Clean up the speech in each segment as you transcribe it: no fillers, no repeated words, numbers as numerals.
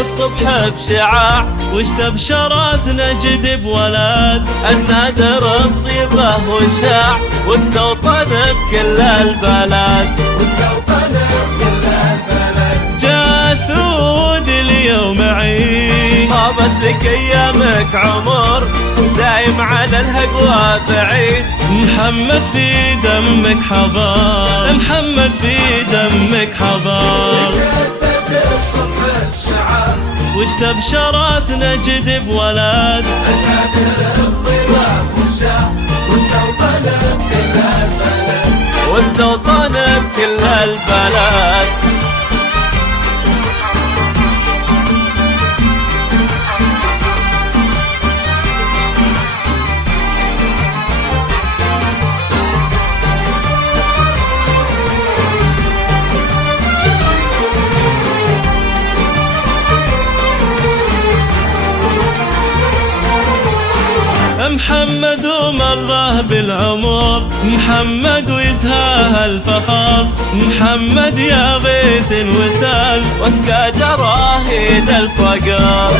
الصبح بشعاع، واستبشرت نجد بولد النادر الطيبة وشاع، واستوطن بكل البلد، جا سعود اليوم عيد، طابت لك ايامك عمر، دايم على الهقوى بعيد، محمد في دمك حضر، محمد في دمك حضر، واستبشرت نجد بولد النادر الطيبة وشاع، واستوطن بكل البلد، واستوطن بكل البلد. محمد ومره بالعمر، محمد ويزهاه الفخر، محمد يا غيث وسال، واسقى جراهيد الفقر،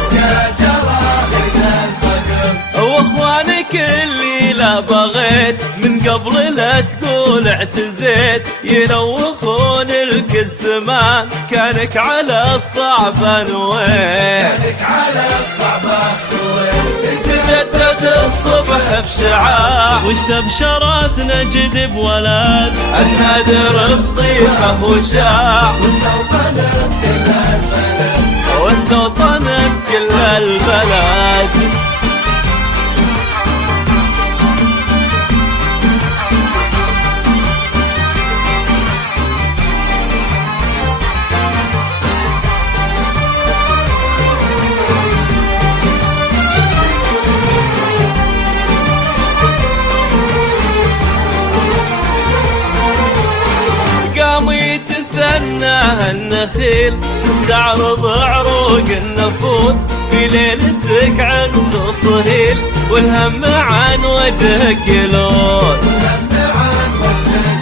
واخوانك اللي لا بغيت من قبل لا تقول اعتزيت، يلوخون لك الزمان، كانك على الصعب نويت، تجدد الصبح بشعاع، واستبشرت نجد بولد النادر الطيبة وشاع، واستوطن بكل البلد. تتثنى النخيل، تستعرض عروق النفوذ، في ليلتك عز وصهيل، والهم عن وجهك يلون،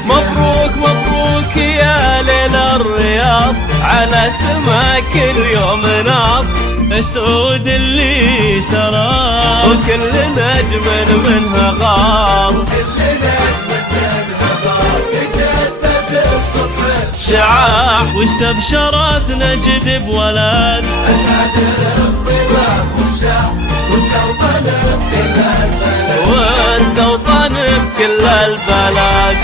مبروك مبروك يا ليل الرياض، على سماك اليوم ناض، السعود اللي سرى، وكل نجم منها غار، شعاع، واستبشرت نجد بولد النادر الطيبة وشاع، واستوطن بكل البلد، واستوطن بكل البلد.